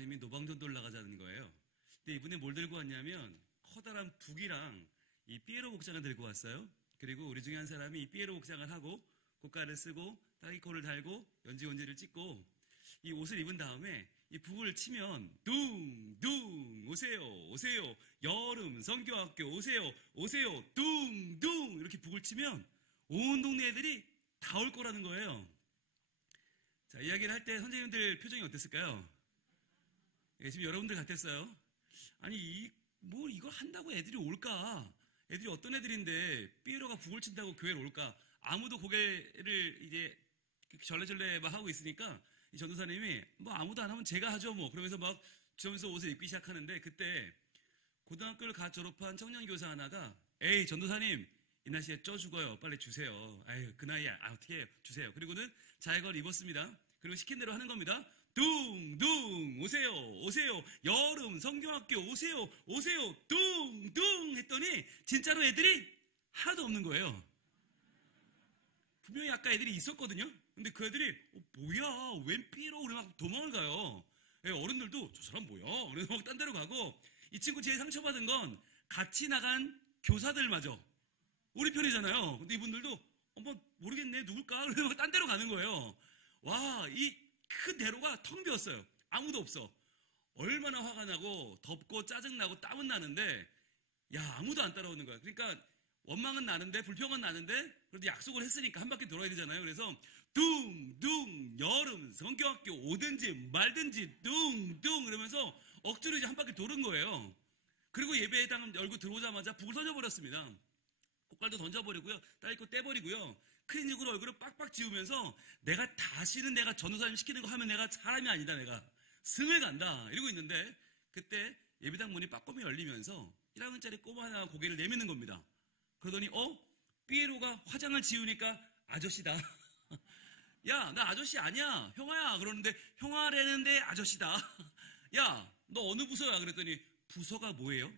하나님이 노방전도를 나가자는 거예요. 근데 이분이 뭘 들고 왔냐면 커다란 북이랑 이 삐에로 복장을 들고 왔어요. 그리고 우리 중에 한 사람이 이 삐에로 복장을 하고 고깔을 쓰고 따기코를 달고 연지원지를 찍고 이 옷을 입은 다음에 이 북을 치면 둥둥 오세요 오세요 여름 성교학교 오세요 오세요 둥둥 이렇게 북을 치면 온 동네 애들이 다 올 거라는 거예요. 자, 이야기를 할 때 선생님들 표정이 어땠을까요? 예, 지금 여러분들 같았어요. 아니 뭐 이걸 한다고 애들이 올까? 애들이 어떤 애들인데 삐에로가 북을 친다고 교회를 올까? 아무도 고개를 이제 절레절레 막 하고 있으니까 이 전도사님이 뭐 아무도 안 하면 제가 하죠 뭐 그러면서 막 주면서 옷을 입기 시작하는데 그때 고등학교를 갓 졸업한 청년교사 하나가 에이 전도사님 이 날씨에 쪄 죽어요 빨리 주세요. 아유 그 나이에 어떻게 해요 주세요. 그리고는 자기가 입었습니다. 그리고 시킨 대로 하는 겁니다. 둥둥 오세요 오세요 여름 성경학교 오세요 오세요 둥둥 했더니 진짜로 애들이 하나도 없는 거예요. 분명히 아까 애들이 있었거든요. 근데 그 애들이 뭐야 웬 삐로 우리 막 도망을 가요. 어른들도 저 사람 뭐야 그래서 막 딴 데로 가고 이 친구 제일 상처받은 건 같이 나간 교사들마저 우리 편이잖아요. 근데 이분들도 뭐 모르겠네 누굴까 그래서 막 딴 데로 가는 거예요. 와 이 큰 대로가 텅 비었어요. 아무도 없어. 얼마나 화가 나고 덥고 짜증나고 땀은 나는데 야 아무도 안 따라오는 거야. 그러니까 원망은 나는데 불평은 나는데 그래도 약속을 했으니까 한 바퀴 돌아야 되잖아요. 그래서 둥둥 여름 성교학교 오든지 말든지 둥둥 이러면서 억지로 이제 한 바퀴 도는 거예요. 그리고 예배당 열고 들어오자마자 북을 던져버렸습니다. 꽃갈도 던져버리고요. 딸고 떼버리고요. 클리닉으로 얼굴을 빡빡 지우면서 다시는 내가 전도사님 시키는 거 하면 내가 사람이 아니다. 내가 승을 간다. 이러고 있는데 그때 예배당 문이 빠꼼히 열리면서 1학년짜리 꼬마 하나가 고개를 내미는 겁니다. 그러더니 삐에로가 화장을 지우니까 아저씨다. 야, 나 아저씨 아니야. 형아야. 그러는데 형아라는데 아저씨다. 야, 너 어느 부서야? 그랬더니 부서가 뭐예요?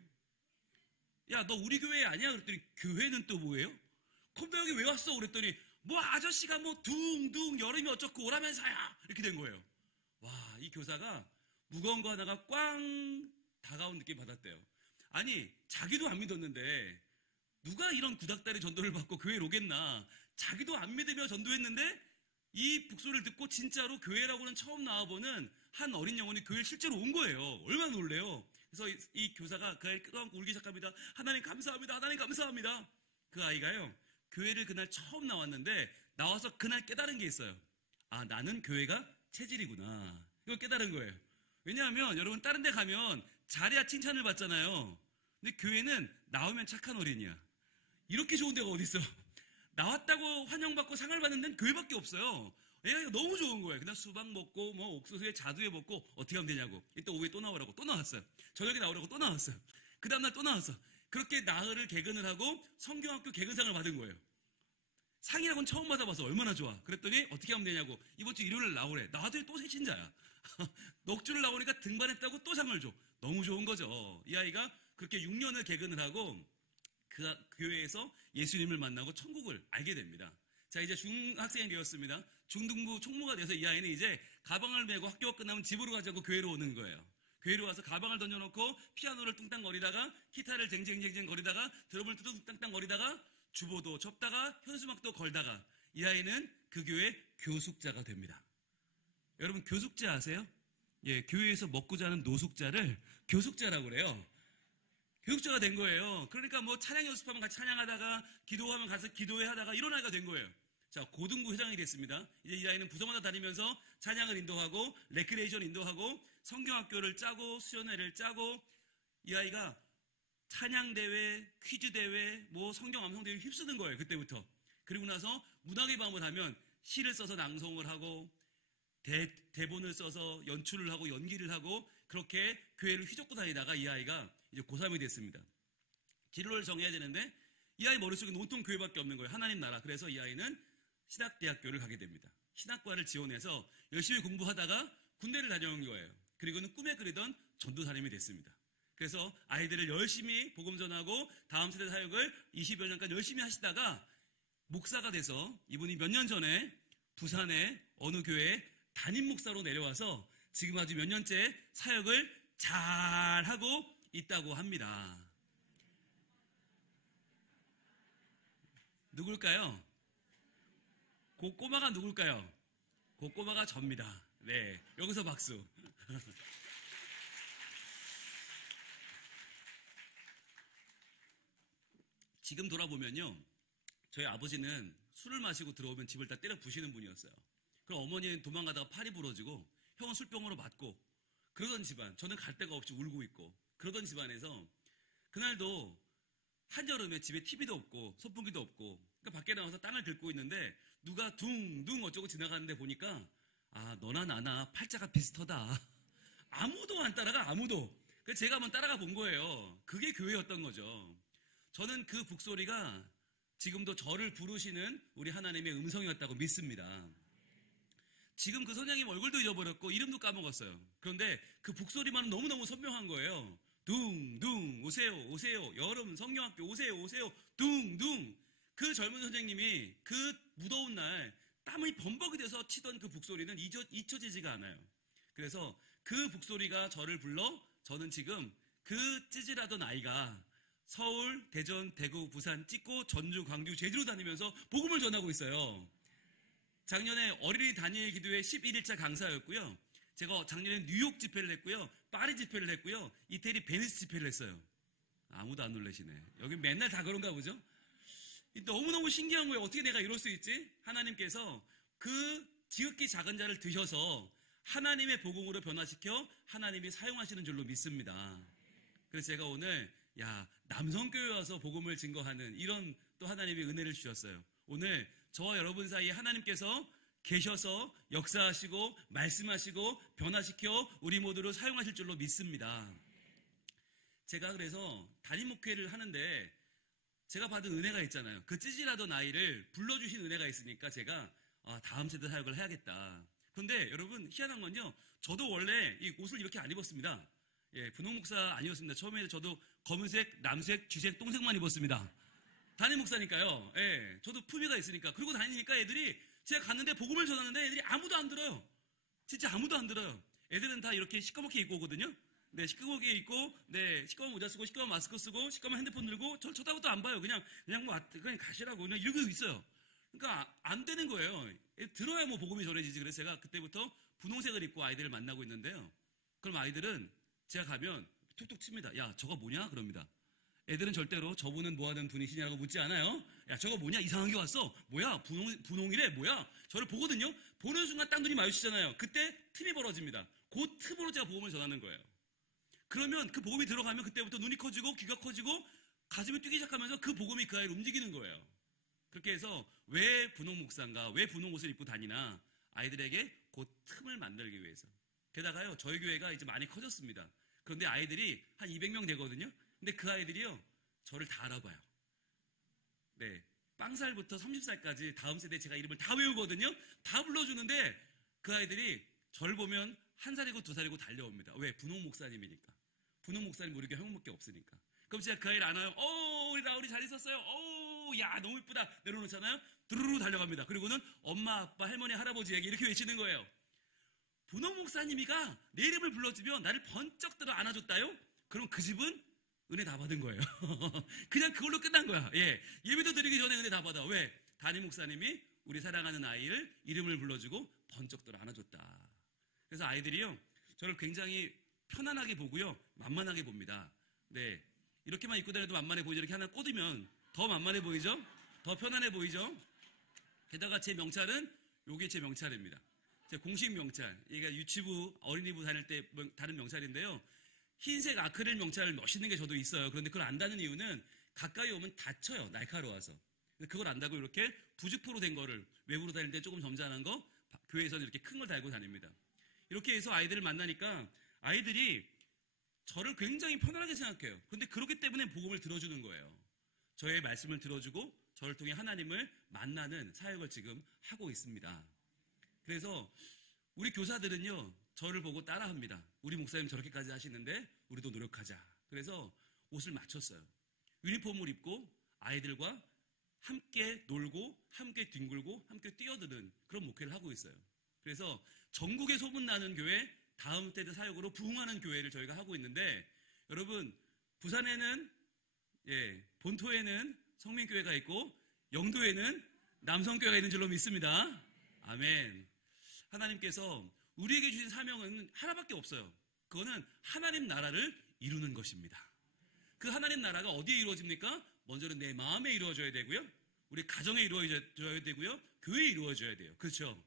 야, 너 우리 교회 아니야? 그랬더니 교회는 또 뭐예요? 그럼 너 여기 왜 왔어? 그랬더니 뭐 아저씨가 뭐 둥둥 여름이 어쩌고 오라면서야. 이렇게 된 거예요. 와, 이 교사가 무거운 거 하나가 꽝 다가온 느낌 받았대요. 아니, 자기도 안 믿었는데 누가 이런 구닥다리 전도를 받고 교회를 오겠나. 자기도 안 믿으며 전도했는데 이 북소리를 듣고 진짜로 교회라고는 처음 나와보는 한 어린 영혼이 교회에 실제로 온 거예요. 얼마나 놀래요. 그래서 이 교사가 그 아이를 끌어안고 울기 시작합니다. 하나님 감사합니다. 하나님 감사합니다. 그 아이가요. 교회를 그날 처음 나왔는데 나와서 그날 깨달은 게 있어요. 아, 나는 교회가 체질이구나. 이걸 깨달은 거예요. 왜냐하면 여러분 다른 데 가면 잘해야 칭찬을 받잖아요. 근데 교회는 나오면 착한 어린이야. 이렇게 좋은 데가 어디 있어. 나왔다고 환영받고 상을 받는 데는 교회밖에 없어요. 얘가 너무 좋은 거예요. 그냥 수박 먹고 뭐 옥수수에 자두에 먹고 어떻게 하면 되냐고. 이따 오후에 또 나오라고 또 나왔어요. 저녁에 나오라고 또 나왔어요. 그 다음날 또 나왔어. 그렇게 나흘을 개근을 하고 성경학교 개근상을 받은 거예요. 상이라고는 처음 받아봐서 얼마나 좋아. 그랬더니 어떻게 하면 되냐고. 이번 주 일요일에 나오래. 나왔더니 또 새신자야. 넉 주를 나오니까 등반했다고 또 상을 줘. 너무 좋은 거죠. 이 아이가 그렇게 6년을 개근을 하고 그 교회에서 예수님을 만나고 천국을 알게 됩니다. 자, 이제 중학생이 되었습니다. 중등부 총무가 돼서 이 아이는 이제 가방을 메고 학교가 끝나면 집으로 가자고 교회로 오는 거예요. 교회로 와서 가방을 던져놓고 피아노를 뚱땅거리다가 기타를 쟁쟁쟁쟁 거리다가 드럼을 뚱땅땅 거리다가 주보도 접다가 현수막도 걸다가 이 아이는 그 교회 교숙자가 됩니다. 여러분 교숙자 아세요? 예, 교회에서 먹고 자는 노숙자를 교숙자라고 그래요. 교육자가 된 거예요. 그러니까 뭐 찬양 연습하면 같이 찬양하다가 기도하면 가서 기도회 하다가 이런 아이가 된 거예요. 자, 고등부 회장이 됐습니다. 이제 이 아이는 부서마다 다니면서 찬양을 인도하고 레크레이션 인도하고 성경학교를 짜고 수련회를 짜고 이 아이가 찬양대회, 퀴즈대회, 뭐 성경 암송대회 휩쓰는 거예요. 그때부터. 그리고 나서 문학의 밤을 하면 시를 써서 낭송을 하고 대본을 써서 연출을 하고 연기를 하고 그렇게 교회를 휘젓고 다니다가 이 아이가 이제 고3이 됐습니다. 진로를 정해야 되는데 이 아이 머릿속에 온통 교회밖에 없는 거예요. 하나님 나라. 그래서 이 아이는 신학대학교를 가게 됩니다. 신학과를 지원해서 열심히 공부하다가 군대를 다녀온 거예요. 그리고는 꿈에 그리던 전도사님이 됐습니다. 그래서 아이들을 열심히 복음 전하고 다음 세대 사역을 20여 년간 열심히 하시다가 목사가 돼서 이분이 몇 년 전에 부산의 어느 교회에 담임 목사로 내려와서 지금 아주 몇 년째 사역을 잘 하고 있다고 합니다. 누굴까요? 그 꼬마가 누굴까요? 그 꼬마가 접니다. 네, 여기서 박수. 지금 돌아보면요, 저희 아버지는 술을 마시고 들어오면 집을 다 때려 부시는 분이었어요. 그럼 어머니는 도망가다가 팔이 부러지고 형은 술병으로 맞고 그러던 집안, 저는 갈 데가 없이 울고 있고 그러던 집안에서 그날도 한여름에 집에 TV도 없고 선풍기도 없고 그러니까 밖에 나와서 땅을 긁고 있는데 누가 둥둥 어쩌고 지나가는데 보니까 아, 너나 나나 팔자가 비슷하다. 아무도 안 따라가, 아무도. 그래서 제가 한번 따라가 본 거예요. 그게 교회였던 거죠. 저는 그 북소리가 지금도 저를 부르시는 우리 하나님의 음성이었다고 믿습니다. 지금 그 선생님 얼굴도 잊어버렸고 이름도 까먹었어요. 그런데 그 북소리만은 너무너무 선명한 거예요. 둥둥 오세요 오세요 여름 성령학교 오세요 오세요 둥둥. 그 젊은 선생님이 그 무더운 날 땀이 범벅이 돼서 치던 그 북소리는 잊혀지지가 않아요. 그래서 그 북소리가 저를 불러 저는 지금 그 찌질하던 아이가 서울, 대전, 대구, 부산, 찍고 전주, 광주, 제주로 다니면서 복음을 전하고 있어요. 작년에 어린이 다니엘 기도회 11일차 강사였고요. 제가 작년에 뉴욕 집회를 했고요. 파리 집회를 했고요. 이태리 베니스 집회를 했어요. 아무도 안 놀라시네. 여기 맨날 다 그런가 보죠? 너무너무 신기한 거예요. 어떻게 내가 이럴 수 있지? 하나님께서 그 지극히 작은 자를 드셔서 하나님의 복음으로 변화시켜 하나님이 사용하시는 줄로 믿습니다. 그래서 제가 오늘 남성교회 와서 복음을 증거하는 이런 또 하나님의 은혜를 주셨어요. 오늘 저와 여러분 사이에 하나님께서 계셔서 역사하시고 말씀하시고 변화시켜 우리 모두를 사용하실 줄로 믿습니다. 제가 그래서 담임 목회를 하는데 제가 받은 은혜가 있잖아요. 그 찌질하던 아이를 불러주신 은혜가 있으니까 제가 다음 세대 사역을 해야겠다. 그런데 여러분 희한한 건요. 저도 원래 이 옷을 이렇게 안 입었습니다. 예, 분홍 목사 아니었습니다. 처음에 저도 검은색, 남색, 쥐색, 똥색만 입었습니다. 담임 목사니까요. 예, 저도 품위가 있으니까. 그러고 다니니까 애들이 제가 갔는데 복음을 전하는데 애들이 아무도 안 들어요. 진짜 아무도 안 들어요. 애들은 다 이렇게 시꺼멓게 입고 오거든요. 네, 시꺼멓게 입고, 네, 시꺼먼 모자 쓰고, 시꺼먼 마스크 쓰고, 시꺼먼 핸드폰 들고, 저 쳐다보도 안 봐요. 그냥 가시라고 그냥 이러고 있어요. 그러니까 안 되는 거예요. 들어야 뭐 복음이 전해지지. 그래서 제가 그때부터 분홍색을 입고 아이들을 만나고 있는데요. 그럼 아이들은 제가 가면 툭툭 칩니다. 야, 저거 뭐냐? 그럽니다. 애들은 절대로 저분은 뭐 하는 분이시냐고 묻지 않아요. 야, 저거 뭐냐? 이상한 게 왔어. 뭐야? 분홍이래? 뭐야? 저를 보거든요. 보는 순간 딱 눈이 마주치잖아요. 그때 틈이 벌어집니다. 그 틈으로 제가 복음을 전하는 거예요. 그러면 그 복음이 들어가면 그때부터 눈이 커지고 귀가 커지고 가슴이 뛰기 시작하면서 그 복음이 그 아이를 움직이는 거예요. 그렇게 해서 왜 분홍 목사인가? 왜 분홍 옷을 입고 다니나? 아이들에게 그 틈을 만들기 위해서. 게다가요, 저희 교회가 이제 많이 커졌습니다. 그런데 아이들이 한 200명 되거든요. 근데 그 아이들이요, 저를 다 알아봐요. 네. 빵살부터 30살까지 다음 세대 제가 이름을 다 외우거든요. 다 불러주는데 그 아이들이 저를 보면 1살이고 2살이고 달려옵니다. 왜? 분홍 목사님이니까. 분홍 목사님 우리가 형밖에 없으니까. 그럼 제가 그 아이를 안아요. 우리 나으리 잘 있었어요. 야, 너무 이쁘다. 내려놓잖아요. 두루루 달려갑니다. 그리고는 엄마, 아빠, 할머니, 할아버지에게 이렇게 외치는 거예요. 분홍 목사님이가 내 이름을 불러주면 나를 번쩍 들어 안아줬다요? 그럼 그 집은 은혜 다 받은 거예요. 그냥 그걸로 끝난 거야. 예. 예배도 드리기 전에 은혜 다 받아. 왜? 담임 목사님이 우리 사랑하는 아이를 이름을 불러주고 번쩍 들어 안아줬다. 그래서 아이들이요, 저를 굉장히 편안하게 보고요, 만만하게 봅니다. 네. 이렇게만 입고 다녀도 만만해 보이죠? 이렇게 하나 꽂으면 더 만만해 보이죠? 더 편안해 보이죠? 게다가 제 명찰은 요게 제 명찰입니다. 제 공식 명찰. 이게 유치부, 어린이부 다닐 때 다른 명찰인데요. 흰색 아크릴 명찰을 멋있는 게 저도 있어요. 그런데 그걸 안다는 이유는 가까이 오면 다쳐요. 날카로워서. 그걸 안다고 이렇게 부직포로 된 거를 외부로 다닐 때 조금 점잖은 거 교회에서는 이렇게 큰 걸 달고 다닙니다. 이렇게 해서 아이들을 만나니까 아이들이 저를 굉장히 편안하게 생각해요. 그런데 그렇기 때문에 복음을 들어주는 거예요. 저의 말씀을 들어주고 저를 통해 하나님을 만나는 사역을 지금 하고 있습니다. 그래서 우리 교사들은요, 저를 보고 따라합니다. 우리 목사님 저렇게까지 하시는데 우리도 노력하자. 그래서 옷을 맞췄어요. 유니폼을 입고 아이들과 함께 놀고 함께 뒹굴고 함께 뛰어드는 그런 목회를 하고 있어요. 그래서 전국에 소문나는 교회 다음 세대 사역으로 부흥하는 교회를 저희가 하고 있는데, 여러분 부산에는 본토에는 성민교회가 있고 영도에는 남성교회가 있는 줄로 믿습니다. 아멘. 하나님께서 우리에게 주신 사명은 하나밖에 없어요. 그거는 하나님 나라를 이루는 것입니다. 그 하나님 나라가 어디에 이루어집니까? 먼저는 내 마음에 이루어져야 되고요, 우리 가정에 이루어져야 되고요, 교회에 이루어져야 돼요. 그렇죠?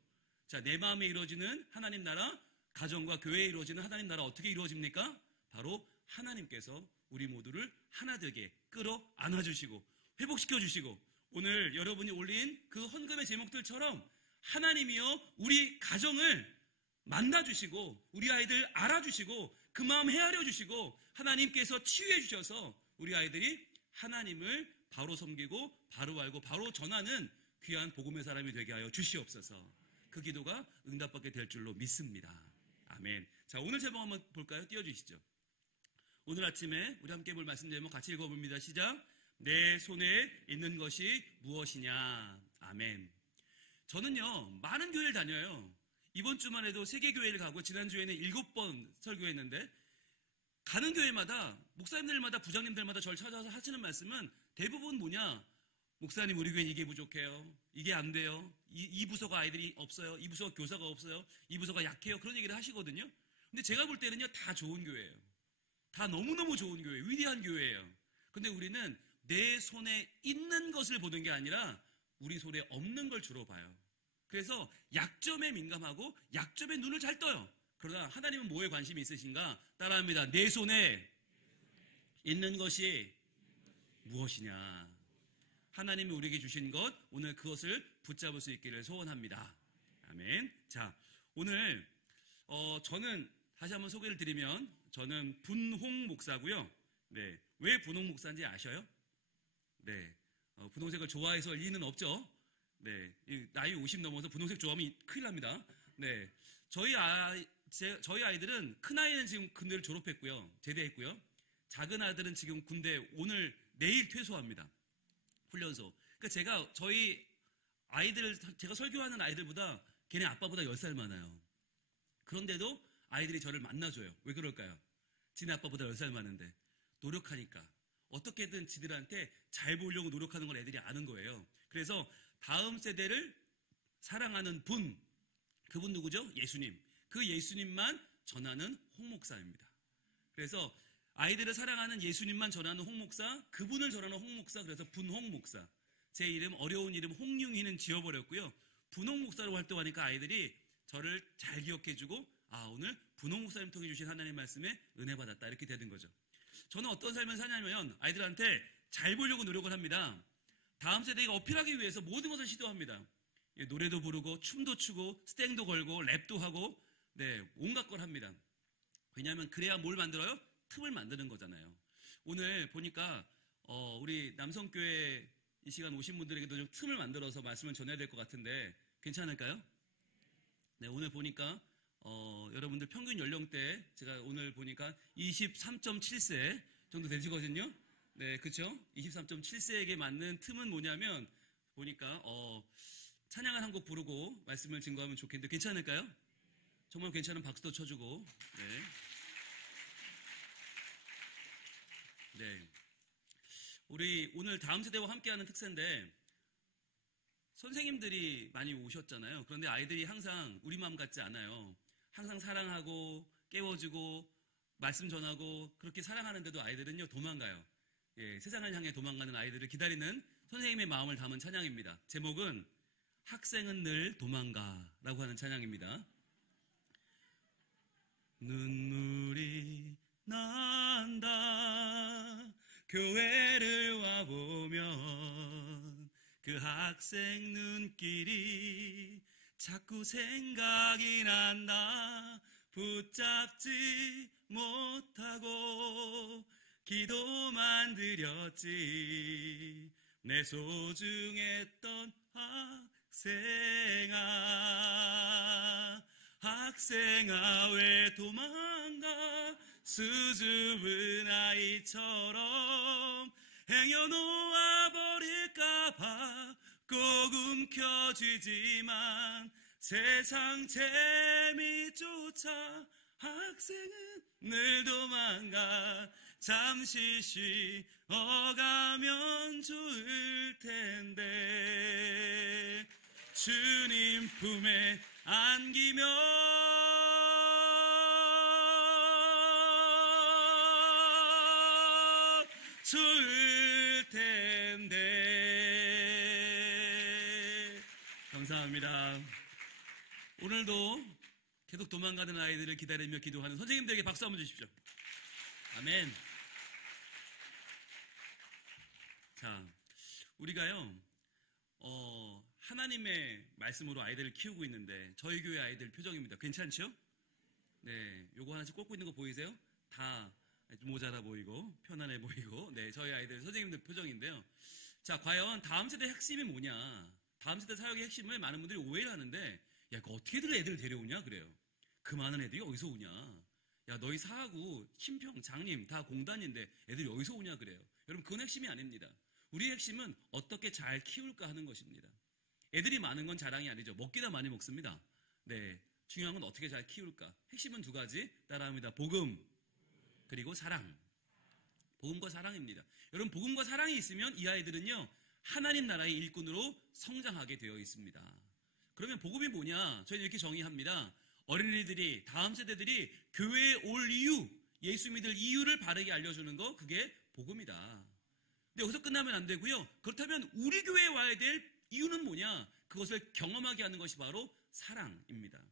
자, 내 마음에 이루어지는 하나님 나라, 가정과 교회에 이루어지는 하나님 나라 어떻게 이루어집니까? 바로 하나님께서 우리 모두를 하나 되게 끌어 안아주시고 회복시켜주시고, 오늘 여러분이 올린 그 헌금의 제목들처럼 하나님이여 우리 가정을 만나주시고 우리 아이들 알아주시고 그 마음 헤아려 주시고 하나님께서 치유해 주셔서 우리 아이들이 하나님을 바로 섬기고 바로 알고 바로 전하는 귀한 복음의 사람이 되게 하여 주시옵소서. 그 기도가 응답받게 될 줄로 믿습니다. 아멘. 자, 오늘 제목 한번 볼까요? 띄워주시죠. 오늘 아침에 우리 함께 볼 말씀 제목 같이 읽어봅니다. 시작. 내 손에 있는 것이 무엇이냐. 아멘. 저는요, 많은 교회를 다녀요. 이번 주만 해도 3개 교회를 가고 지난주에는 7번 설교했는데, 가는 교회마다 목사님들마다 부장님들마다 저를 찾아서 하시는 말씀은 대부분 뭐냐? 목사님, 우리 교회는 이게 부족해요. 이게 안 돼요. 이 부서가 아이들이 없어요. 이 부서가 교사가 없어요. 이 부서가 약해요. 그런 얘기를 하시거든요. 근데 제가 볼 때는요, 다 좋은 교회예요. 다 너무너무 좋은 교회, 위대한 교회예요. 근데 우리는 내 손에 있는 것을 보는 게 아니라 우리 손에 없는 걸 주로 봐요. 그래서 약점에 민감하고 약점에 눈을 잘 떠요. 그러나 하나님은 뭐에 관심이 있으신가? 따라합니다. 내 손에 있는 것이 무엇이냐. 하나님이 우리에게 주신 것, 오늘 그것을 붙잡을 수 있기를 소원합니다. 아멘. 자, 오늘 저는 다시 한번 소개를 드리면, 저는 분홍 목사고요. 네, 왜 분홍 목사인지 아셔요? 네, 분홍색을 좋아해서 리는 없죠. 네, 나이 50 넘어서 분홍색 좋아하면 큰일 납니다. 네, 저희 아이들은, 큰 아이는 지금 군대를 졸업했고요, 제대했고요. 작은 아들은 지금 군대 내일 퇴소합니다. 훈련소. 그러니까 저희 아이들, 제가 설교하는 아이들보다 걔네 아빠보다 10살 많아요. 그런데도 아이들이 저를 만나줘요. 왜 그럴까요? 지네 아빠보다 10살 많은데 노력하니까 어떻게든 지들한테 잘 보려고 노력하는 걸 애들이 아는 거예요. 그래서 다음 세대를 사랑하는 분, 그분 누구죠? 예수님. 그 예수님만 전하는 홍 목사입니다. 그래서 아이들을 사랑하는 예수님만 전하는 홍 목사, 그분을 전하는 홍 목사, 그래서 분홍 목사. 제 이름, 어려운 이름 홍융희는 지워버렸고요. 분홍 목사로 활동하니까 아이들이 저를 잘 기억해주고, 오늘 분홍 목사님 통해 주신 하나님 말씀에 은혜 받았다, 이렇게 되는 거죠. 저는 어떤 삶을 사냐면 아이들한테 잘 보려고 노력을 합니다. 다음 세대가 어필하기 위해서 모든 것을 시도합니다. 노래도 부르고 춤도 추고 스탱도 걸고 랩도 하고, 네, 온갖 걸 합니다. 왜냐하면 그래야 뭘 만들어요? 틈을 만드는 거잖아요. 오늘 보니까 우리 남성교회 이 시간 오신 분들에게도 좀 틈을 만들어서 말씀을 전해야 될 것 같은데 괜찮을까요? 네, 오늘 보니까 여러분들 평균 연령대 제가 오늘 보니까 23.7세 정도 되시거든요. 네, 그렇죠? 23.7세에게 맞는 틈은 뭐냐면 보니까 찬양을 한 곡 부르고 말씀을 증거하면 좋겠는데 괜찮을까요? 정말 괜찮은 박수도 쳐주고. 네. 네. 우리 오늘 다음 세대와 함께하는 특세인데, 선생님들이 많이 오셨잖아요. 그런데 아이들이 항상 우리 마음 같지 않아요. 항상 사랑하고 깨워주고 말씀 전하고 그렇게 사랑하는데도 아이들은요, 도망가요. 예, 세상을 향해 도망가는 아이들을 기다리는 선생님의 마음을 담은 찬양입니다. 제목은 학생은 늘 도망가라고 하는 찬양입니다. 눈물이 난다 교회를 와보면 그 학생 눈길이 자꾸 생각이 난다. 붙잡지 못하고 기도만 드렸지 내 소중했던 학생아 왜 도망가 수줍은 아이처럼 행여놓아 버릴까봐 꼭 움켜쥐지만 세상 재미조차 학생은 늘 도망가 잠시 쉬어가면 좋을 텐데 주님 품에 안기면 좋을 텐데. 감사합니다. 오늘도 계속 도망가는 아이들을 기다리며 기도하는 선생님들에게 박수 한번 주십시오. 아멘. 자, 우리가요, 하나님의 말씀으로 아이들을 키우고 있는데 저희 교회 아이들 표정입니다. 괜찮죠? 네, 요거 하나씩 꽂고 있는 거 보이세요? 다 모자라 보이고 편안해 보이고, 네, 저희 아이들 선생님들 표정인데요. 자, 과연 다음 세대 핵심이 뭐냐? 다음 세대 사역의 핵심을 많은 분들이 오해를 하는데, 야, 이거 어떻게들 애들을 데려오냐 그래요. 그 많은 애들이 어디서 오냐? 야, 너희 사하고 신평, 장님 다 공단인데 애들이 어디서 오냐 그래요. 여러분, 그건 핵심이 아닙니다. 우리의 핵심은 어떻게 잘 키울까 하는 것입니다. 애들이 많은 건 자랑이 아니죠. 먹기나 많이 먹습니다. 네, 중요한 건 어떻게 잘 키울까. 핵심은 두 가지, 따라합니다. 복음 그리고 사랑. 복음과 사랑입니다. 여러분, 복음과 사랑이 있으면 이 아이들은요, 하나님 나라의 일꾼으로 성장하게 되어 있습니다. 그러면 복음이 뭐냐? 저희는 이렇게 정의합니다. 어린이들이, 다음 세대들이 교회에 올 이유, 예수 믿을 이유를 바르게 알려주는 거, 그게 복음이다. 근데 여기서 끝나면 안 되고요. 그렇다면 우리 교회에 와야 될 이유는 뭐냐? 그것을 경험하게 하는 것이 바로 사랑입니다.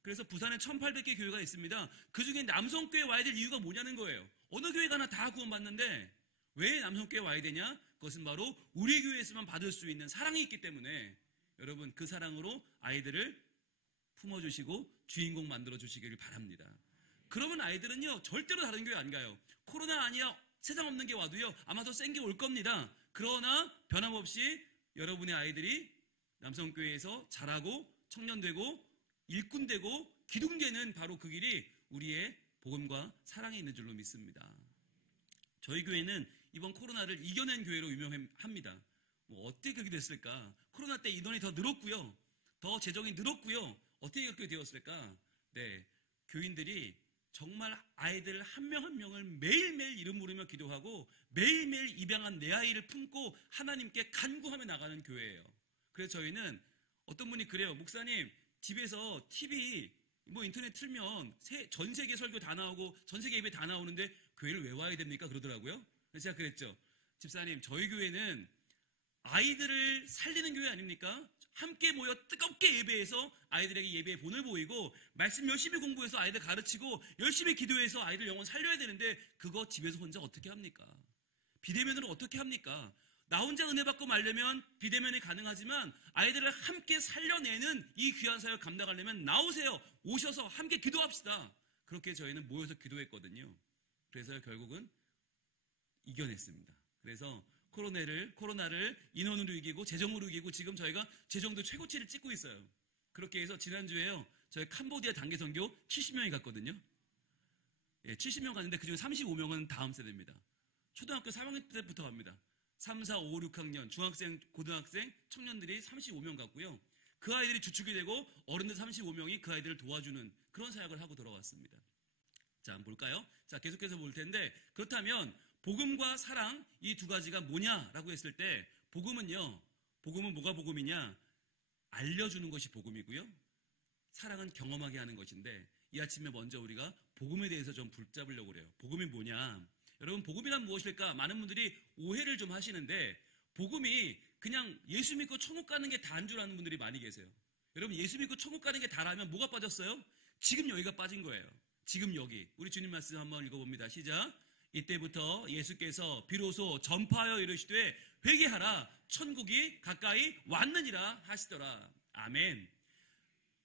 그래서 부산에 1800개 교회가 있습니다. 그 중에 남성교회에 와야 될 이유가 뭐냐는 거예요. 어느 교회 가나 다 구원받는데 왜 남성교회에 와야 되냐? 그것은 바로 우리 교회에서만 받을 수 있는 사랑이 있기 때문에 여러분, 그 사랑으로 아이들을 품어주시고 주인공 만들어주시기를 바랍니다. 그러면 아이들은요, 절대로 다른 교회 안 가요. 코로나 아니야 세상 없는 게 와도요, 아마 더 센 게 올 겁니다. 그러나 변함없이 여러분의 아이들이 남성교회에서 자라고 청년되고 일꾼되고 기둥되는 바로 그 길이 우리의 복음과 사랑이 있는 줄로 믿습니다. 저희 교회는 이번 코로나를 이겨낸 교회로 유명합니다. 뭐 어떻게 그렇게 됐을까? 코로나 때 인원이 더 늘었고요. 더 재정이 늘었고요. 어떻게 그렇게 되었을까? 네, 교인들이 정말 아이들 한 명 한 명을 매일매일 이름 부르며 기도하고 매일매일 입양한 내 아이를 품고 하나님께 간구하며 나가는 교회예요. 그래서 저희는 어떤 분이 그래요. 목사님, 집에서 TV, 뭐 인터넷 틀면 전 세계 설교 다 나오고 전 세계 예배 다 나오는데 교회를 왜 와야 됩니까? 그러더라고요. 그래서 제가 그랬죠. 집사님, 저희 교회는 아이들을 살리는 교회 아닙니까? 함께 모여 뜨겁게 예배해서 아이들에게 예배의 본을 보이고 말씀 열심히 공부해서 아이들 가르치고 열심히 기도해서 아이들 영혼 살려야 되는데 그거 집에서 혼자 어떻게 합니까? 비대면으로 어떻게 합니까? 나 혼자 은혜 받고 말려면 비대면이 가능하지만 아이들을 함께 살려내는 이 귀한 사역 감당하려면 나오세요. 오셔서 함께 기도합시다. 그렇게 저희는 모여서 기도했거든요. 그래서 결국은 이겨냈습니다. 그래서 코로나를 인원으로 이기고 재정으로 이기고 지금 저희가 재정도 최고치를 찍고 있어요. 그렇게 해서 지난주에요, 저희 캄보디아 단계 선교 70명이 갔거든요. 예, 70명 갔는데 그중에 35명은 다음 세대입니다. 초등학교 3학년 때부터 갑니다. 3, 4, 5, 6학년, 중학생, 고등학생, 청년들이 35명 갔고요. 그 아이들이 주축이 되고 어른들 35명이 그 아이들을 도와주는 그런 사역을 하고 돌아왔습니다. 자, 한번 볼까요? 자, 계속해서 볼 텐데, 그렇다면 복음과 사랑, 이 두 가지가 뭐냐라고 했을 때, 복음은 뭐가 복음이냐? 알려주는 것이 복음이고요. 사랑은 경험하게 하는 것인데, 이 아침에 먼저 우리가 복음에 대해서 좀 붙잡으려고 그래요. 복음이 뭐냐? 여러분, 복음이란 무엇일까? 많은 분들이 오해를 좀 하시는데, 복음이 그냥 예수 믿고 천국 가는 게 다인 줄 아는 분들이 많이 계세요. 여러분, 예수 믿고 천국 가는 게 다라면 뭐가 빠졌어요? 지금 여기가 빠진 거예요. 지금 여기. 우리 주님 말씀 한번 읽어봅니다. 시작. 이때부터 예수께서 비로소 전파하여 이르시되 회개하라, 천국이 가까이 왔느니라 하시더라. 아멘.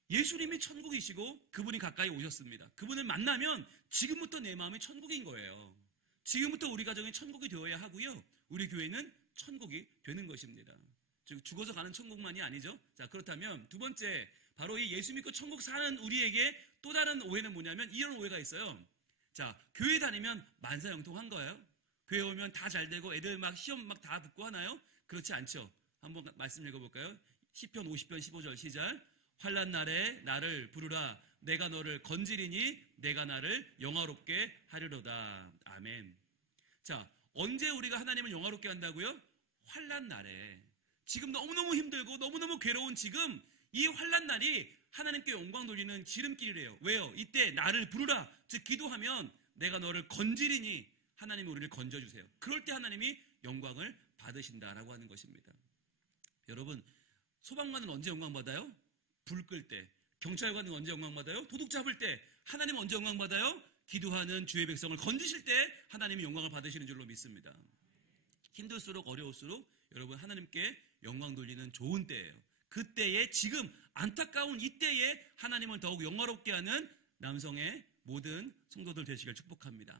예수님이 천국이시고 그분이 가까이 오셨습니다. 그분을 만나면 지금부터 내 마음이 천국인 거예요. 지금부터 우리 가정이 천국이 되어야 하고요. 우리 교회는 천국이 되는 것입니다. 즉 죽어서 가는 천국만이 아니죠. 자, 그렇다면 두 번째, 바로 이 예수 믿고 천국 사는 우리에게 또 다른 오해는 뭐냐면 이런 오해가 있어요. 자, 교회 다니면 만사형통한 거예요? 교회 오면 다 잘 되고 애들 막 시험 막 다 붙고 하나요? 그렇지 않죠. 한번 말씀 읽어볼까요? 시편 50편 15절 시작. 환난 날에 나를 부르라. 내가 너를 건지리니 내가 나를 영화롭게 하리로다. 아멘. 자, 언제 우리가 하나님을 영화롭게 한다고요? 환난 날에. 지금 너무너무 힘들고 너무너무 괴로운 지금 이 환난 날이 하나님께 영광 돌리는 지름길이래요. 왜요? 이때 나를 부르라. 즉 기도하면 내가 너를 건지리니 하나님이 우리를 건져주세요. 그럴 때 하나님이 영광을 받으신다라고 하는 것입니다. 여러분, 소방관은 언제 영광 받아요? 불 끌 때. 경찰관은 언제 영광 받아요? 도둑 잡을 때. 하나님은 언제 영광 받아요? 기도하는 주의 백성을 건지실 때 하나님이 영광을 받으시는 줄로 믿습니다. 힘들수록 어려울수록 여러분 하나님께 영광 돌리는 좋은 때예요. 그때에 지금 안타까운 이때에 하나님을 더욱 영화롭게 하는 남성의 모든 성도들 되시길 축복합니다.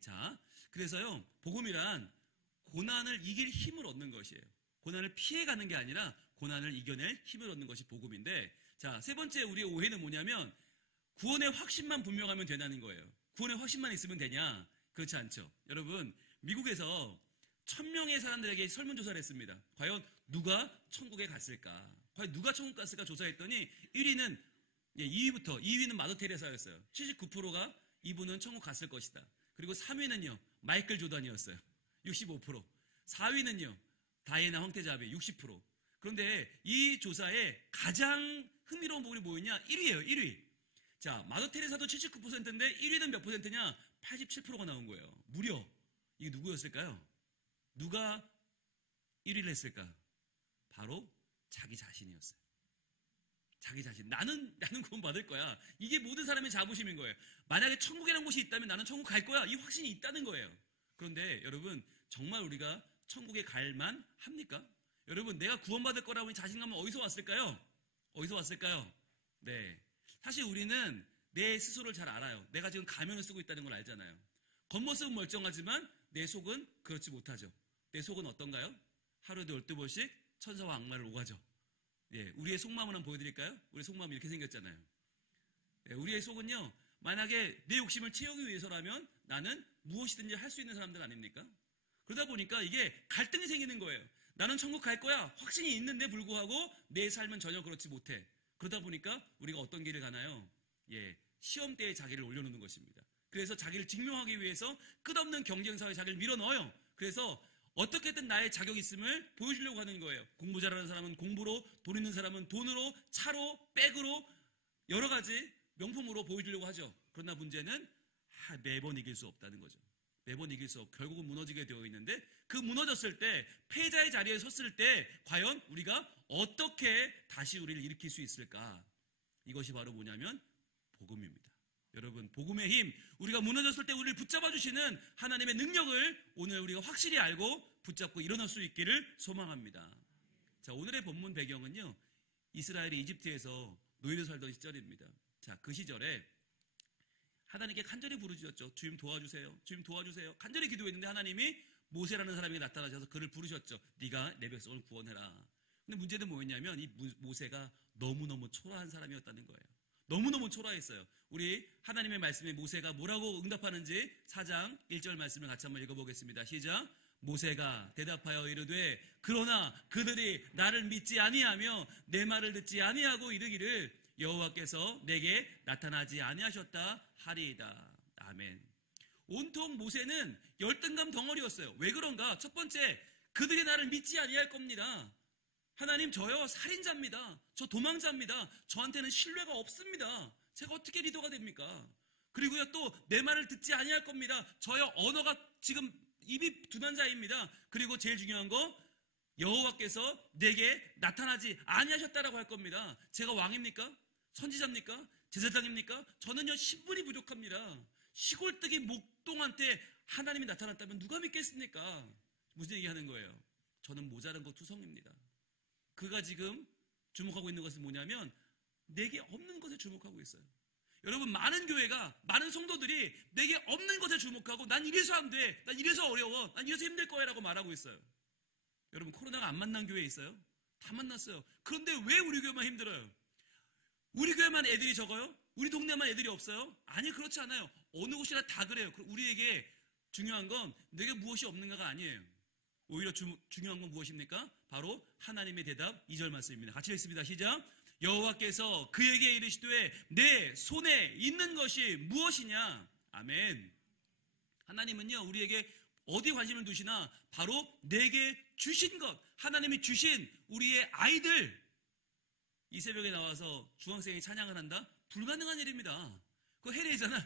자, 그래서요, 복음이란 고난을 이길 힘을 얻는 것이에요. 고난을 피해가는 게 아니라 고난을 이겨낼 힘을 얻는 것이 복음인데, 자, 세 번째 우리의 오해는 뭐냐면 구원의 확신만 분명하면 되냐는 거예요. 구원의 확신만 있으면 되냐? 그렇지 않죠. 여러분, 미국에서 1000명의 사람들에게 설문조사를 했습니다. 과연 누가 천국에 갔을까? 과연 누가 천국 갔을까 조사했더니 1위는 2위는 마더 테레사였어요. 79%가 이분은 천국 갔을 것이다. 그리고 3위는요 마이클 조던이었어요. 65%. 4위는요 다이애나 황태자비 60%. 그런데 이 조사에 가장 흥미로운 부분이 뭐였냐? 1위예요. 1위. 자, 마더 테레사도 79%인데 1위는 몇 %냐? 87%가 나온 거예요. 무려. 이게 누구였을까요? 누가 1위를 했을까? 바로 자기 자신이었어요. 자기 자신. 나는 구원 받을 거야. 이게 모든 사람의 자부심인 거예요. 만약에 천국이라는 곳이 있다면 나는 천국 갈 거야. 이 확신이 있다는 거예요. 그런데 여러분, 정말 우리가 천국에 갈만 합니까? 여러분, 내가 구원받을 거라고 자신감은 어디서 왔을까요? 어디서 왔을까요? 네. 사실 우리는 내 스스로를 잘 알아요. 내가 지금 가면을 쓰고 있다는 걸 알잖아요. 겉모습은 멀쩡하지만 내 속은 그렇지 못하죠. 내 속은 어떤가요? 하루에도 12번씩 천사와 악마를 오가죠. 예, 우리의 속마음을 한번 보여드릴까요? 우리 속마음이 이렇게 생겼잖아요. 예, 우리의 속은요, 만약에 내 욕심을 채우기 위해서라면 나는 무엇이든지 할 수 있는 사람들 아닙니까? 그러다 보니까 이게 갈등이 생기는 거예요. 나는 천국 갈 거야. 확신이 있는데 불구하고 내 삶은 전혀 그렇지 못해. 그러다 보니까 우리가 어떤 길을 가나요? 예, 시험대에 자기를 올려놓는 것입니다. 그래서 자기를 증명하기 위해서 끝없는 경쟁사에 자기를 밀어넣어요. 그래서 어떻게든 나의 자격 있음을 보여주려고 하는 거예요. 공부 잘하는 사람은 공부로, 돈 있는 사람은 돈으로, 차로, 백으로, 여러 가지 명품으로 보여주려고 하죠. 그러나 문제는 매번 이길 수 없다는 거죠. 매번 이길 수 없고 결국은 무너지게 되어 있는데, 그 무너졌을 때, 패자의 자리에 섰을 때 과연 우리가 어떻게 다시 우리를 일으킬 수 있을까? 이것이 바로 뭐냐면 복음입니다. 여러분, 복음의 힘, 우리가 무너졌을 때 우리를 붙잡아 주시는 하나님의 능력을 오늘 우리가 확실히 알고 붙잡고 일어날 수 있기를 소망합니다. 자, 오늘의 본문 배경은요, 이스라엘이 이집트에서 노예로 살던 시절입니다. 자, 그 시절에 하나님께 간절히 부르짖었죠. 주님 도와주세요. 주님 도와주세요. 간절히 기도했는데 하나님이 모세라는 사람에게 나타나셔서 그를 부르셨죠. 네가 내 백성을 구원해라. 근데 문제는 뭐였냐면 이 모세가 너무너무 초라한 사람이었다는 거예요. 너무너무 초라했어요. 우리 하나님의 말씀에 모세가 뭐라고 응답하는지 4장 1절 말씀을 같이 한번 읽어보겠습니다. 시작. 모세가 대답하여 이르되 그러나 그들이 나를 믿지 아니하며 내 말을 듣지 아니하고 이르기를 여호와께서 내게 나타나지 아니하셨다 하리이다. 아멘. 온통 모세는 열등감 덩어리였어요. 왜 그런가? 첫 번째, 그들이 나를 믿지 아니할 겁니다. 하나님, 저요 살인자입니다. 저 도망자입니다. 저한테는 신뢰가 없습니다. 제가 어떻게 리더가 됩니까? 그리고요, 또 내 말을 듣지 아니할 겁니다. 저요 언어가 지금 입이 둔한 자입니다. 그리고 제일 중요한 거, 여호와께서 내게 나타나지 아니하셨다라고 할 겁니다. 제가 왕입니까? 선지자입니까? 제사장입니까? 저는요 신분이 부족합니다. 시골뜨기 목동한테 하나님이 나타났다면 누가 믿겠습니까? 무슨 얘기하는 거예요? 저는 모자란 거 투성입니다. 그가 지금 주목하고 있는 것은 뭐냐면 내게 없는 것에 주목하고 있어요. 여러분, 많은 교회가, 많은 성도들이 내게 없는 것에 주목하고 난 이래서 안 돼, 난 이래서 어려워, 난 이래서 힘들 거야 라고 말하고 있어요. 여러분, 코로나가 안 만난 교회 있어요? 다 만났어요. 그런데 왜 우리 교회만 힘들어요? 우리 교회만 애들이 적어요? 우리 동네만 애들이 없어요? 아니, 그렇지 않아요. 어느 곳이나 다 그래요. 우리에게 중요한 건 내게 무엇이 없는가가 아니에요. 오히려 중요한 건 무엇입니까? 바로 하나님의 대답 2절 말씀입니다. 같이 읽습니다. 시작. 여호와께서 그에게 이르시되 내 손에 있는 것이 무엇이냐? 아멘. 하나님은요, 우리에게 어디 관심을 두시나 바로 내게 주신 것, 하나님이 주신 우리의 아이들. 이 새벽에 나와서 중학생이 찬양을 한다? 불가능한 일입니다. 그거 해례잖아요.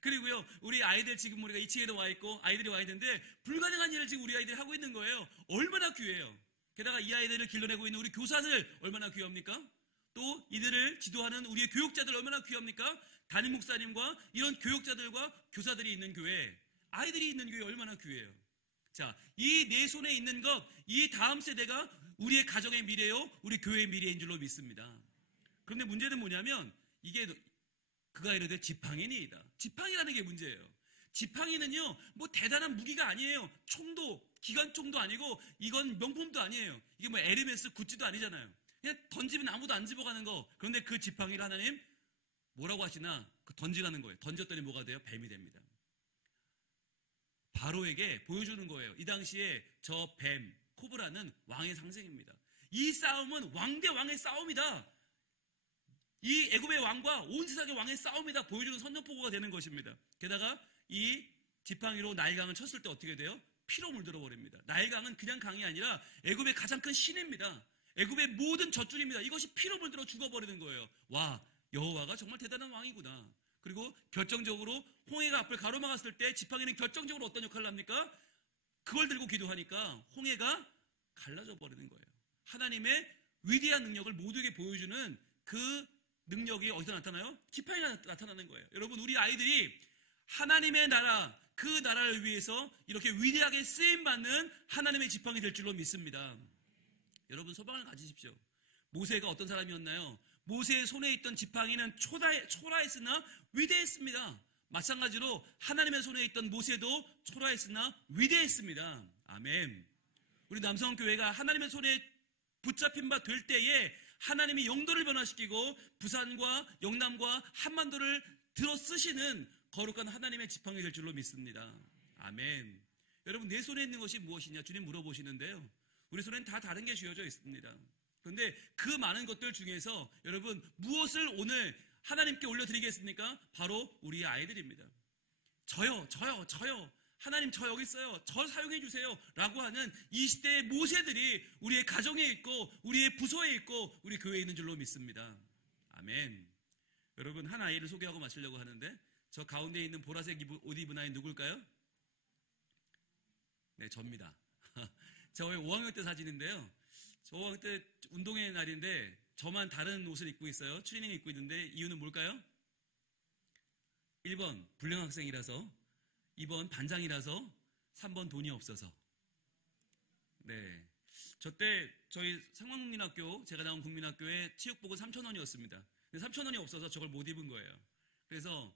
그리고요, 우리 아이들 지금 우리가 2층에도 와 있고 아이들이 와 있는데 불가능한 일을 지금 우리 아이들이 하고 있는 거예요. 얼마나 귀해요. 게다가 이 아이들을 길러내고 있는 우리 교사들 얼마나 귀합니까? 또 이들을 지도하는 우리의 교육자들 얼마나 귀합니까? 담임 목사님과 이런 교육자들과 교사들이 있는 교회, 아이들이 있는 교회 얼마나 귀해요. 자, 이 내 손에 있는 것, 이 다음 세대가 우리의 가정의 미래요, 우리 교회의 미래인 줄로 믿습니다. 그런데 문제는 뭐냐면 이게 그가 이르되 지팡이니이다. 지팡이라는 게 문제예요. 지팡이는요, 뭐 대단한 무기가 아니에요. 총도, 기관총도 아니고 이건 명품도 아니에요. 이게 뭐 에르메스, 구찌도 아니잖아요. 그냥 던지면 아무도 안 집어가는 거. 그런데 그 지팡이를 하나님 뭐라고 하시나? 그 던지라는 거예요. 던졌더니 뭐가 돼요? 뱀이 됩니다. 바로에게 보여주는 거예요. 이 당시에 저 뱀, 코브라는 왕의 상징입니다. 이 싸움은 왕 대 왕의 싸움이다. 이 애굽의 왕과 온 세상의 왕의 싸움이다 보여주는 선전포고가 되는 것입니다. 게다가 이 지팡이로 나일강을 쳤을 때 어떻게 돼요? 피로 물들어 버립니다. 나일강은 그냥 강이 아니라 애굽의 가장 큰 시내입니다. 애굽의 모든 젖줄입니다. 이것이 피로 물들어 죽어버리는 거예요. 와, 여호와가 정말 대단한 왕이구나. 그리고 결정적으로 홍해가 앞을 가로막았을 때 지팡이는 결정적으로 어떤 역할을 합니까? 그걸 들고 기도하니까 홍해가 갈라져 버리는 거예요. 하나님의 위대한 능력을 모두에게 보여주는 그 능력이 어디서 나타나요? 지팡이가 나타나는 거예요. 여러분, 우리 아이들이 하나님의 나라, 그 나라를 위해서 이렇게 위대하게 쓰임받는 하나님의 지팡이 될 줄로 믿습니다. 여러분, 소망을 가지십시오. 모세가 어떤 사람이었나요? 모세의 손에 있던 지팡이는 초라했으나 위대했습니다. 마찬가지로 하나님의 손에 있던 모세도 초라했으나 위대했습니다. 아멘. 우리 남성교회가 하나님의 손에 붙잡힌 바 될 때에 하나님이 영도를 변화시키고 부산과 영남과 한반도를 들어 쓰시는 거룩한 하나님의 지팡이 될 줄로 믿습니다. 아멘. 여러분, 내 손에 있는 것이 무엇이냐 주님 물어보시는데요. 우리 손에는 다 다른 게 쥐어져 있습니다. 그런데 그 많은 것들 중에서 여러분, 무엇을 오늘 하나님께 올려드리겠습니까? 바로 우리의 아이들입니다. 저요. 하나님 저 여기 있어요. 저 사용해 주세요. 라고 하는 이 시대의 모세들이 우리의 가정에 있고 우리의 부서에 있고 우리 교회에 있는 줄로 믿습니다. 아멘. 여러분, 한 아이를 소개하고 마치려고 하는데 저 가운데 있는 보라색 옷 입은 아이 누굴까요? 네, 접니다. 저의 5학년 때 사진인데요. 저 5학년 때 운동회 날인데 저만 다른 옷을 입고 있어요. 추리닝 입고 있는데 이유는 뭘까요? 1번 불량 학생이라서, 2번 반장이라서, 3번 돈이 없어서. 네, 저 때 저희 상황국민학교, 제가 나온 국민학교에 체육복은 3,000원이었습니다. 근데 3,000원이 없어서 저걸 못 입은 거예요. 그래서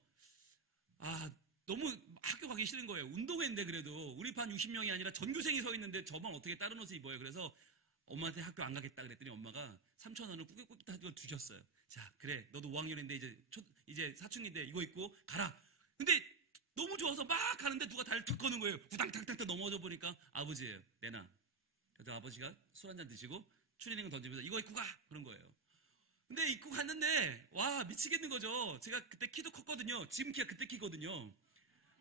너무 학교 가기 싫은 거예요. 운동회인데 그래도 우리 반 60명이 아니라 전교생이 서 있는데 저만 어떻게 다른 옷을 입어요. 그래서 엄마한테 학교 안 가겠다 그랬더니 엄마가 3,000원을 꾸깃꾸깃 주셨어요. 자, 그래, 너도 5학년인데 이제 사춘기인데 이거 입고 가라. 근데 너무 좋아서 막 가는데 누가 다리를 툭 거는 거예요. 후당탕탕 넘어져 보니까 아버지예요. 내놔. 그래서 아버지가 술 한잔 드시고 추리닝을 던지면서 이거 입고 가, 그런 거예요. 근데 입고 갔는데 와, 미치겠는 거죠. 제가 그때 키도 컸거든요. 지금 키가 그때 키거든요.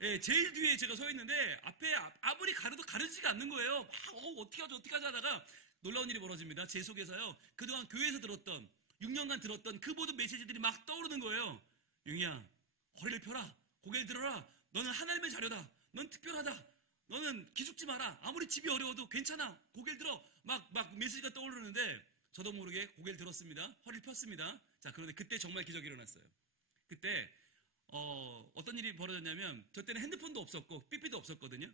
예, 제일 뒤에 제가 서 있는데 앞에 아무리 가려도 가려지지가 않는 거예요. 막 어떻게 하지 하다가 놀라운 일이 벌어집니다. 제 속에서요, 그동안 교회에서 들었던 6년간 들었던 그 모든 메시지들이 막 떠오르는 거예요. 용이야, 허리를 펴라, 고개를 들어라. 너는 하나님의 자녀다. 넌 특별하다. 너는 기죽지 마라. 아무리 집이 어려워도 괜찮아. 고개를 들어. 막 메시지가 떠오르는데 저도 모르게 고개를 들었습니다. 허리를 폈습니다. 자, 그런데 그때 정말 기적이 일어났어요. 그때 어떤 일이 벌어졌냐면 저 때는 핸드폰도 없었고 삐삐도 없었거든요.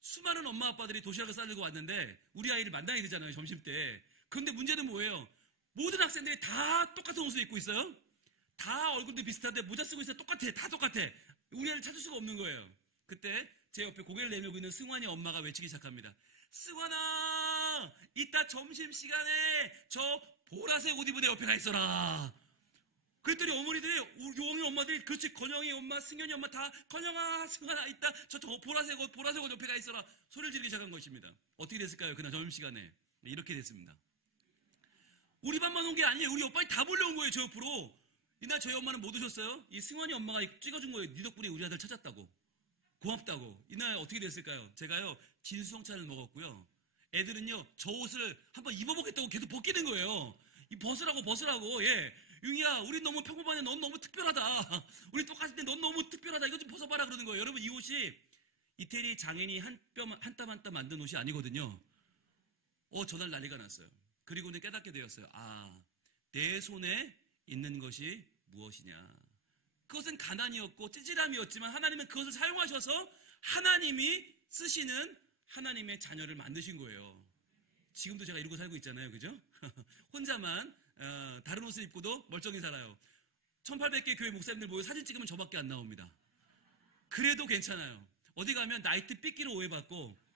수많은 엄마 아빠들이 도시락을 싸들고 왔는데 우리 아이를 만나야 되잖아요, 점심때. 그런데 문제는 뭐예요? 모든 학생들이 다 똑같은 옷을 입고 있어요. 다 얼굴도 비슷한데 모자 쓰고 있어요. 다 똑같아. 우리 아이를 찾을 수가 없는 거예요. 그때 제 옆에 고개를 내밀고 있는 승환이 엄마가 외치기 시작합니다. 승환아, 이따 점심시간에 저 보라색 옷 입은 애 옆에 가 있어라. 그랬더니 어머니들이, 우리 용이 엄마들이, 그렇지, 건영이 엄마, 승현이 엄마 다, 건영아, 승환아, 이따 저 보라색 옷 옆에 가 있어라. 소리를 지르기 시작한 것입니다. 어떻게 됐을까요? 그날 점심시간에. 이렇게 됐습니다. 우리반만 온 게 아니에요. 우리 오빠들 다 몰려온 거예요, 저 옆으로. 이날 저희 엄마는 못 오셨어요? 이 승원이 엄마가 찍어준 거예요. 네 덕분에 우리 아들 찾았다고. 고맙다고. 이날 어떻게 됐을까요? 제가요, 진수성찬을 먹었고요. 애들은요, 저 옷을 한번 입어보겠다고 계속 벗기는 거예요. 이 벗으라고, 예. 융이야, 우린 너무 평범하네. 넌 너무 특별하다. 우리 똑같은데 넌 너무 특별하다. 이거 좀 벗어봐라. 그러는 거예요. 여러분, 이 옷이 이태리 장인이 한 땀 한 땀 만든 옷이 아니거든요. 저날 난리가 났어요. 그리고 이제 깨닫게 되었어요. 내 손에 있는 것이 무엇이냐. 그것은 가난이었고 찌질함이었지만 하나님은 그것을 사용하셔서 하나님이 쓰시는 하나님의 자녀를 만드신 거예요. 지금도 제가 이러고 살고 있잖아요. 그죠? 혼자만 다른 옷을 입고도 멀쩡히 살아요. 1800개 교회 목사님들 모여 사진 찍으면 저밖에 안 나옵니다. 그래도 괜찮아요. 어디 가면 나이트 삐끼로 오해받고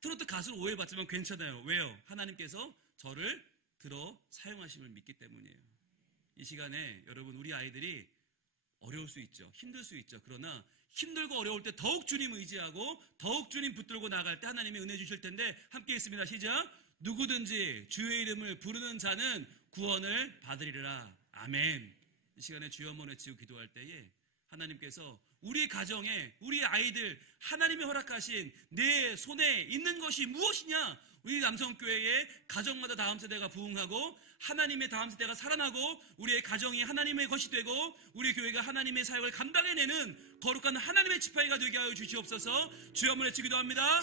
트로트 가수로 오해받지만 괜찮아요. 왜요? 하나님께서 저를 들어 사용하심을 믿기 때문이에요. 이 시간에 여러분, 우리 아이들이 어려울 수 있죠. 힘들 수 있죠. 그러나 힘들고 어려울 때 더욱 주님 의지하고 더욱 주님 붙들고 나갈 때 하나님이 은혜 주실 텐데, 함께 있습니다. 시작. 누구든지 주의 이름을 부르는 자는 구원을 받으리라. 아멘. 이 시간에 주여 한번 외치고 기도할 때에 하나님께서 우리 가정에 우리 아이들 하나님이 허락하신 내 손에 있는 것이 무엇이냐, 우리 남성교회의 가정마다 다음 세대가 부흥하고 하나님의 다음 세대가 살아나고 우리의 가정이 하나님의 것이 되고 우리 교회가 하나님의 사역을 감당해내는 거룩한 하나님의 지파이가 되게 하여 주시옵소서. 주여 한번 외치기도 합니다.